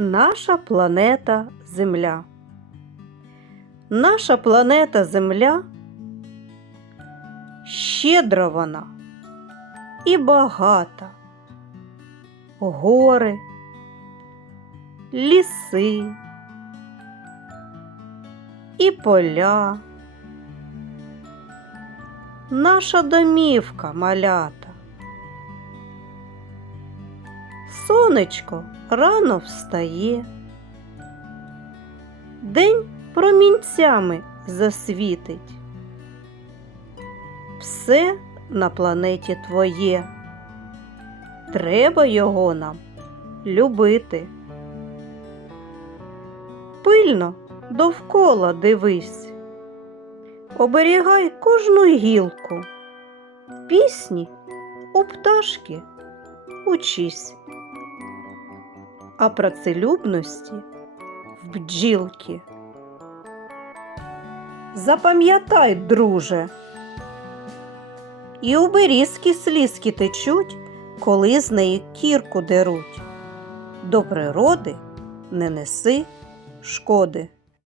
Наша планета Земля. Наша планета Земля щедра вона і багата. Гори, ліси і поля. Наша домівка малята. Сонечко рано встає. День промінцями засвітить. Все на планеті твоє. Треба його нам любити. Пильно довкола дивись. Оберігай кожну гілку. Пісні у пташки учись. А працелюбності в бджілки. Запам'ятай, друже, і у слізки течуть, коли з неї кірку деруть. До природи не неси шкоди.